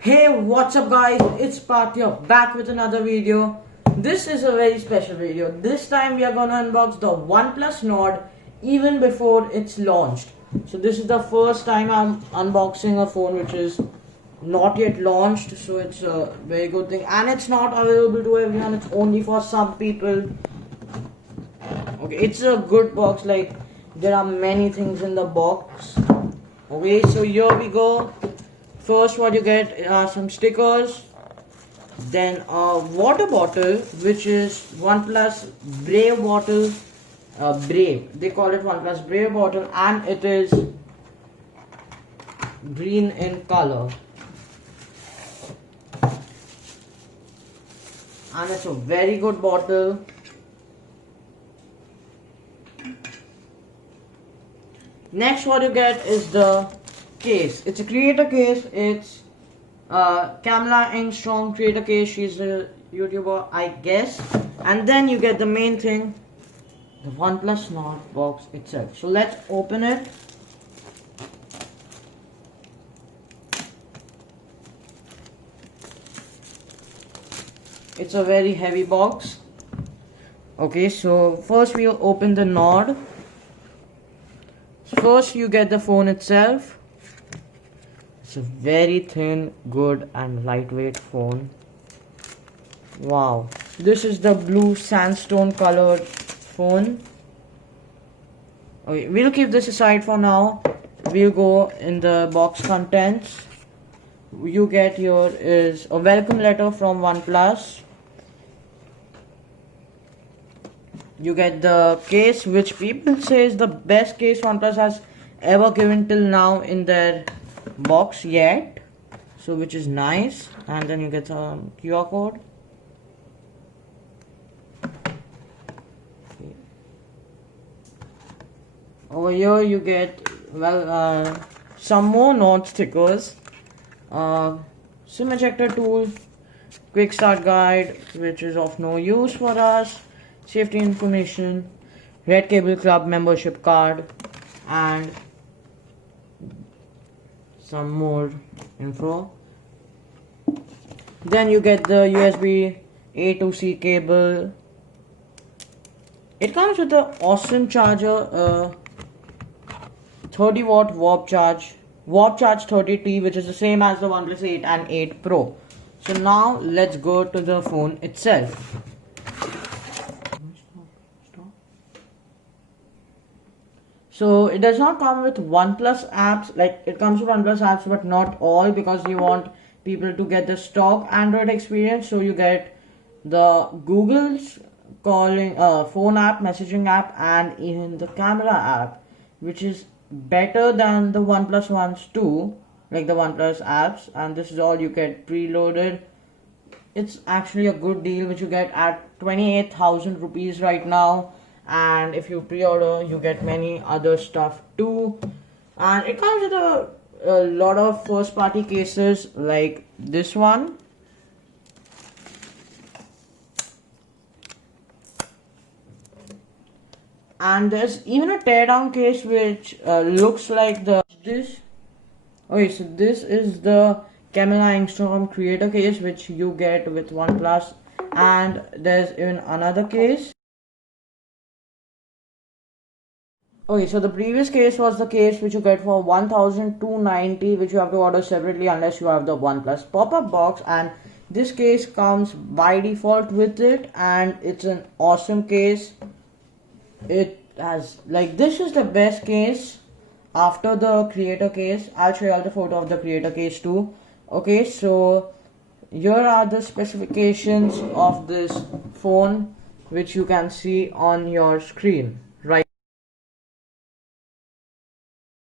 Hey, what's up guys, it's Parthiya back with another video. This is a very special video. This time we are gonna unbox the OnePlus Nord even before it's launched. So this is the first time I'm unboxing a phone which is not yet launched, so it's a very good thing. And it's not available to everyone, it's only for some people. Okay, it's a good box, like there are many things in the box. Okay, so here we go. First, what you get are some stickers, then a water bottle, which is OnePlus Brave bottle. Brave, they call it OnePlus Brave bottle, and it is green in color. And it's a very good bottle. Next, what you get is the case. It's a creator case. It's Kamala Engstrom creator case. She's a YouTuber, I guess. And then you get the main thing, the OnePlus Nord box itself. So let's open it. It's a very heavy box. Okay, so first we'll open the Nord. First you get the phone itself. It's a very thin, good and lightweight phone. Wow, this is the blue sandstone colored phone. Okay, we'll keep this aside for now. We'll go in the box contents. You get here is a welcome letter from OnePlus. You get the case, which people say is the best case OnePlus has ever given till now in their box yet, so which is nice. And then you get a QR code. Over here you get some more Nord stickers, SIM ejector tool, quick start guide which is of no use for us, safety information, Red Cable Club membership card, and some more info. Then you get the USB A to C cable. It comes with an awesome charger, 30 watt warp charge 30T, which is the same as the OnePlus 8 and 8 Pro. So now let's go to the phone itself. So it does not come with OnePlus apps, like it comes with OnePlus apps but not all, because you want people to get the stock Android experience. So you get the Google's calling phone app, messaging app, and even the camera app, which is better than the OnePlus ones too, like the OnePlus apps. And this is all you get preloaded. It's actually a good deal which you get at 28,000 rupees right now. And if you pre-order, you get many other stuff too. And it comes with a lot of first party cases like this one. And there's even a teardown case which looks like this. Okay, so this is the Kamala Engstrom creator case which you get with OnePlus. And there's even another case. Okay, so the previous case was the case which you get for 1,290, which you have to order separately unless you have the OnePlus pop-up box. And this case comes by default with it, and it's an awesome case. It has, like, this is the best case after the creator case. I'll show you all the photo of the creator case too. Okay, so here are the specifications of this phone which you can see on your screen.